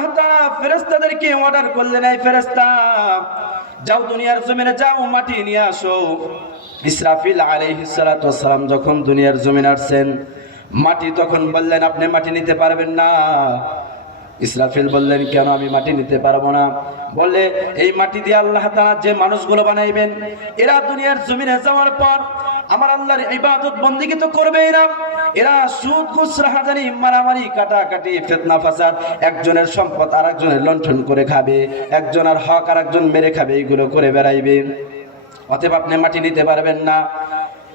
আল্লাহ তাআলা ফেরেশতাদেরকে অর্ডার করলেন, এই ফেরেশতা যাও দুনিয়ার জমিনে যাও মাটি নিয়ে আসো। ইসরাফিল আলাইহিস সালাতু ওয়াস সালাম যখন দুনিয়ার জমিনে আসছেন, মাটি তখন বললেন আপনি মাটি নিতে পারবেন না। ইসরাফিল বললেন কেন আমি মাটি নিতে পারবো না? বলে এই মাটি দিয়ে আল্লাহ তাআলা যে মানুষগুলো বানাইবেন এরা দুনিয়ার জমিনে যাওয়ার পর আমার আল্লাহর ইবাদত বন্দেগী তো করবেই না, এরা সুদ ঘুষ রাহাজানি মারামারি কাটাকাটি ফিতনা ফাসাদ, একজনের সম্পদ আরেকজনের লুণ্ঠন করে খাবে, একজনের হক আরেকজন মেরে খাবে, এইগুলো করে বেড়াইবে। অতএব আপনি মাটি নিতে পারবেন না।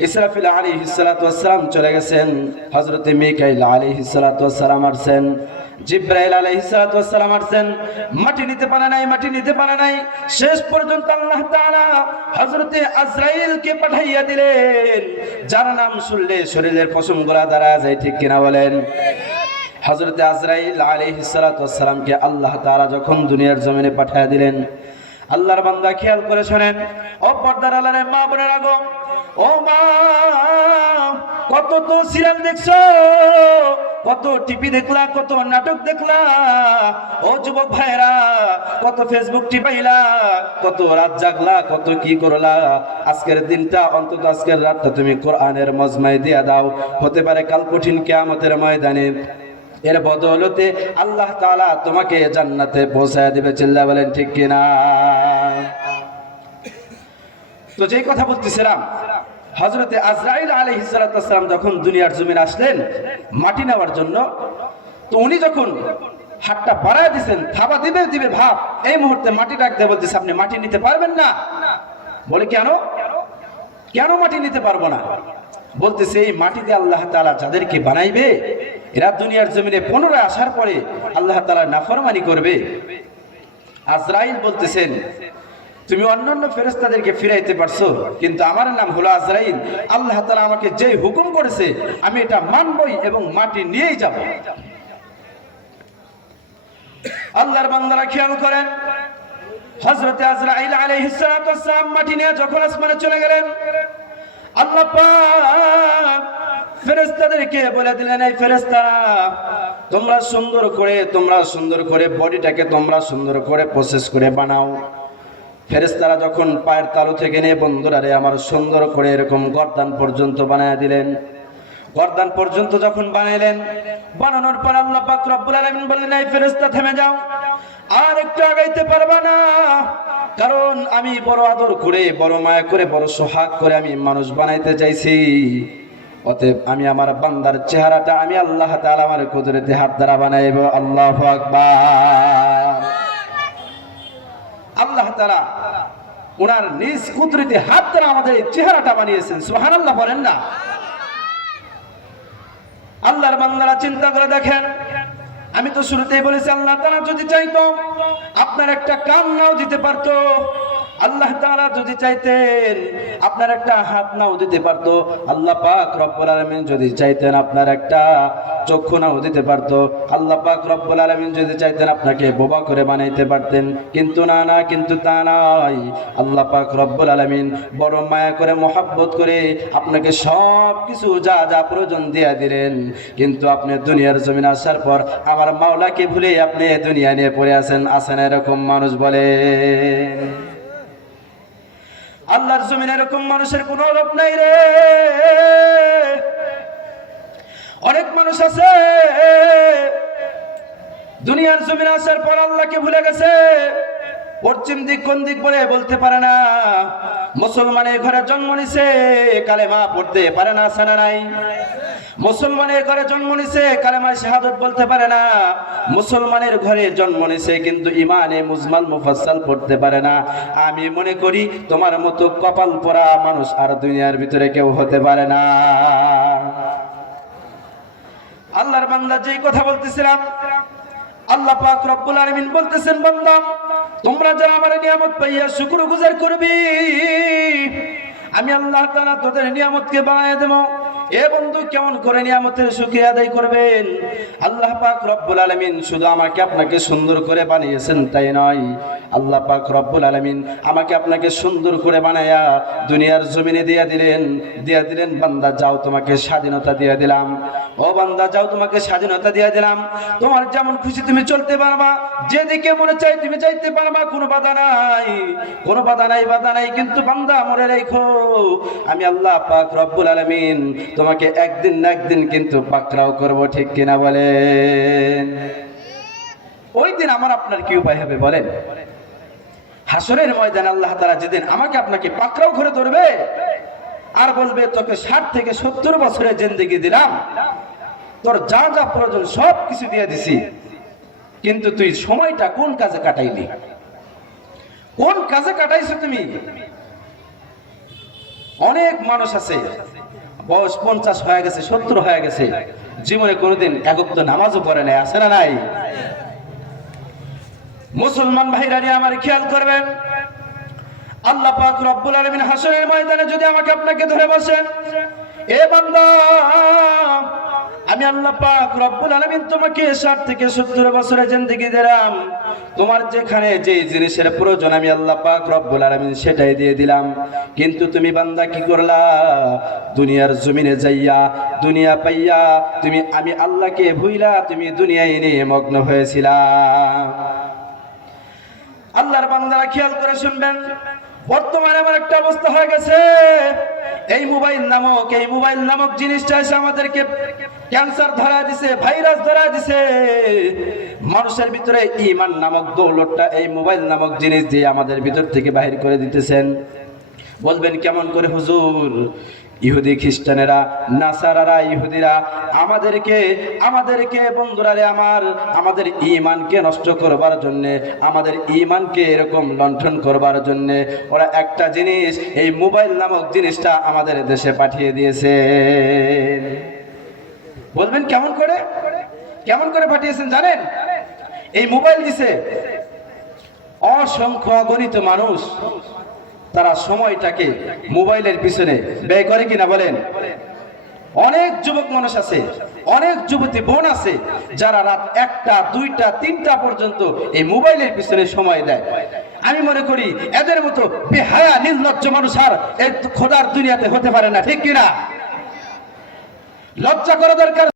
ইসরাফিল আলাইহিস সালাতু ওয়াস সালাম চলে গেছেন, হযরতে মিকাইল আলাইহিস সালাতু ওয়াস সালাম আসছেন, জিবরাইল আলাইহিস সালাতু ওয়াস সালাম আসছেন, মাটি নিতে পারে নাই, মাটি নিতে পারে নাই। শেষ পর্যন্ত আল্লাহ তাআলা হযরতে আজরাইলকে পাঠাইয়া দিলেন, যার নাম শুনলে শরীরের পশমগুলা দাঁড়ায় যায়, ঠিক কিনা বলেন? হযরতে আজরাইল আলাইহিস সালাতু ওয়াস সালামকে আল্লাহ তাআলা যখন দুনিয়ার জমিনে পাঠিয়ে দিলেন, আল্লাহর বান্দা খেয়াল করে শোনেন, ও পর্দার আড়ালের মা বোনেরা গো, ও মা, কত তো সিরিয়াল দেখছো, কত টিভি দেখলা, কত নাটক দেখলা, ও যুবক ভাইরা কত ফেসবুক টিপাইলা, কত রাত জাগলা, কত কি করলা। আজকের দিনটা অন্তত আজকের রাতটা তুমি কোরআনের মজমায় দিয়া দাও, হতে পারে কাল কঠিন কিয়ামতের ময়দানে এর বদৌলতে আল্লাহ তাআলা তোমাকে জান্নাতে পৌঁছায় দিবে। চিল্লা বলেন ঠিক কিনা? তো যেই কথা বলতেছিলাম, হযরতে আজরাইল আলাইহিস সালাতু ওয়াস সালাম যখন দুনিয়ার জমিনে আসলেন মাটি নেওয়ার জন্য, তো উনি যখন হাতটা বাড়ায় দিবেন, থাবা দিবে ভাব, এই মুহূর্তে মাটি ডাক দিয়ে বলতেছে আপনি মাটি নিতে পারবেন না। বলে কেন, কেন মাটি নিতে পারবো না? বলতেছে এই মাটি দিয়ে আল্লাহ তাআলা যাদেরকে বানাইবে এরা দুনিয়ার জমিনে পুনরায় আসার পরে আল্লাহ তাআলা নাফরমানি করবে। আজরাইল বলতেছেন তুমি অন্যান্য ফেরেশতাদেরকে ফিরাইতে পারছো, কিন্তু আমার নাম হলো আজরাইল, আল্লাহ তাআলা আমাকে যে হুকুম করেছে আমি এটা মানবই এবং মাটি নিয়েই যাব। আল্লাহর বান্দারা খেয়াল করেন, হযরতে আজরাইল আলাইহিস সালাতু ওয়াস সালাম মাটি নিয়ে যখন আসমানে চলে গেলেন, আল্লাহ পাক ফেরেশতাদেরকে বলে দিলেন, এই ফেরেশতারা তোমরা সুন্দর করে বডিটাকে তোমরা সুন্দর করে প্রসেস করে বানাও। ফেরেশতারা যখন পায়ের তালু থেকে নিয়ে বন্ধুরা রে আমার সুন্দর করে এরকম গর্দান পর্যন্ত বানায় দিলেন। গর্দান পর্যন্ত যখন বানাইলেন, বানানোর পর আল্লাহ পাক রব্বুল আলামিন বললেন, এই ফেরেশতা থেমে যাও, আর একটু আগাইতে পারবা না, কারণ আমি বড় আদর করে, বড় মায়া করে, বড় সোহাগ করে আমি মানুষ বানাইতে চাইছি। অতএব আমি আমার বান্দার চেহারাটা আমি আল্লাহ তাআলা আমার কুদরতে হাত দ্বারা বানাইব। আল্লাহু আকবার। আল্লাহ তাআলা ওনার নিজ কুদরতে হাত দ্বারা আমাদের চেহারাটা বানিয়েছেন। সুবহানাল্লাহ বলেন না? আল্লাহর বান্দারা চিন্তা করে দেখেন, আমি তো শুরুতেই বলেছি আল্লাহ তাআলা যদি চাইতো আপনার একটা কান নাও দিতে পারতো, আল্লাহ তাআলা যদি চাইতেন আপনার একটা হাত নাও দিতে পারতো, আল্লাহ পাক রব্বুল আলামিন যদি চাইতেন আপনার একটা চক্ষু নাও দিতে পারতো, আল্লাহ পাক রব্বুল আলামিন যদি চাইতেন আপনাকে বোবা করে বানাইতে পারতেন। কিন্তু না, কিন্তু তা নয়। আল্লাহ পাক রব্বুল আলামিন বড় মায়া করে মহব্বত করে আপনাকে সব কিছু যা যা প্রয়োজন দিয়ে দিলেন, কিন্তু আপনি দুনিয়ার জমিনে আসার পর আমার মাওলাকে ভুলে আপনি দুনিয়া নিয়ে পড়ে আছেন এরকম মানুষ বলেন? আল্লাহর জমিনে এরকম মানুষের কোনো অভাব নাই রে। অনেক মানুষ আছে দুনিয়ার জমিনে আসার পর আল্লাহকে ভুলে গেছে, পশ্চিম দিক কোন দিক বলে বলতে পারে না, মুসলমানের ঘরে জন্ম নিছে কালেমা পড়তে পারে না, আছে না নাই? মুসলমানের ঘরে জন্ম নিছে কালেমা শাহাদাত বলতে পারে না, মুসলমানের ঘরে জন্ম নিছে কিন্তু ইমানে মুজমাল মুফাসসাল পড়তে পারে না। আমি মনে করি তোমার মতো কপাল পোড়া মানুষ আর দুনিয়ার ভিতরে কেউ হতে পারে না। আল্লাহর বান্দা যেই কথা বলতেছিলাম, আল্লাহ পাক রব্বুল আলামিন বলতেছেন, বান্দা তোমরা যারা আমার নিয়ামত পাইয়া শুকরগুজার করবি, আমি আল্লাহ তাআলা তোদের নিয়ামতকে বাড়ায় দেব। এ বন্ধু কেমন করে নিয়ামতের শুকরিয়া আদায় করবেন? আল্লাহ পাক রব্বুল আলামিন শুধু আমাকে আপনাকে সুন্দর করে বানিয়েছেন তাই নয়, আল্লাহ পাক রব্বুল আলামিন আমাকে আপনাকে সুন্দর করে বানায়া দুনিয়ার জমিনে দিয়া দিলেন বান্দা যাও তোমাকে স্বাধীনতা দিয়ে দিলাম। ও বান্দা যাও তোমাকে স্বাধীনতা দিয়ে দিলাম, তোমার যেমন খুশি তুমি চলতে পারবা, যেদিকে মনে চাই তুমি যাইতে পারবা, কোনো বাধা নাই, কোনো বাধা নাই। কিন্তু বান্দা মনে রেখো, আমি আল্লাহ পাক রব্বুল আলামিন তোমাকে একদিন না একদিন কিন্তু পাকড়াও করব, ঠিক কিনা বলেন? ওই দিন আমার আপনার কি উপায় হবে বলেন? হাসরের ময়দানে আল্লাহ তাআলা যেদিন আমাকে আপনাকে পাকড়াও করে ধরবে আর বলবে তোকে 60 থেকে 70 বছরের জিন্দেগি দিলাম, তোর যা যা প্রয়োজন সব কিছু দিয়ে দিছি, কিন্তু তুই সময়টা কোন কাজে কাটাইলি? কোন কাজে কাটাইছো তুমি? অনেক মানুষ আছে বয়স 50 হয়ে গেছে, 70 হয়ে গেছে, জীবনে কোনোদিন এক ওয়াক্ত নামাজও পড়ে নাই, আছে না নাই? মুসলমান ভাইরা আমার খেয়াল করবেন, আল্লাহ পাক রব্বুল আলামিন হাসরের ময়দানে যদি আমাকে আপনাকে ধরে বসেন, এ বান্দা আমি আল্লাহ পাক রব্বুল আলামিন তোমাকে 60 থেকে 70 বছরের জিন্দেগি দিলাম, তোমার যেখানে যে জিনিসের প্রয়োজন আমি আল্লাহ পাক রব্বুল আলামিন সেটাই দিয়ে দিলাম, কিন্তু তুমি বান্দা কি করলা? দুনিয়ার জমিনে যাইয়া দুনিয়া পাইয়া তুমি আমি আল্লাহকে ভুইলা তুমি দুনিয়ায় নিয়ে মগ্ন হয়েছিলা। আল্লাহর বান্দারা খেয়াল করে শুনবেন, বর্তমানে আমার একটা অবস্থা হয়ে গেছে, এই মোবাইল নামক জিনিসটা এসে আমাদেরকে ক্যান্সার ধরা দিছে, ভাইরাস ধরা দিছে। মানুষের ভিতরে ঈমান নামক দৌলতটা এই মোবাইল নামক জিনিস দিয়ে আমাদের ভিতর থেকে বাহির করে দিতেছেন। বলবেন কেমন করে হুজুর? ইহুদি খ্রিস্টানেরা, নাসারারা, ইহুদিরা আমাদেরকে বন্ধুরা রে আমাদের ঈমানকে নষ্ট করবার জন্য, আমাদের ঈমানকে এরকম লণ্ঠন করবার জন্য ওরা একটা জিনিস, এই মোবাইল নামক জিনিসটা আমাদের দেশে পাঠিয়ে দিয়েছে। বলবেন কেমন করে পাঠিয়েছেন জানেন? এই মোবাইল দিছে অসংখ্য অগণিত মানুষ, তারা সময়টাকে মোবাইলের পিছনে ব্যয় করে কিনা বলেন? অনেক যুবক মানুষ আছে, অনেক যুবতী বোন আছে যারা রাত 1টা 2টা 3টা পর্যন্ত এই মোবাইলের পিছনে সময় দেয়। আমি মনে করি এদের মতো বেহায়া নির্লজ্জ মানুষ আর এই খোদার দুনিয়াতে হতে পারে না, ঠিক কিনা? লজ্জা করা দরকার।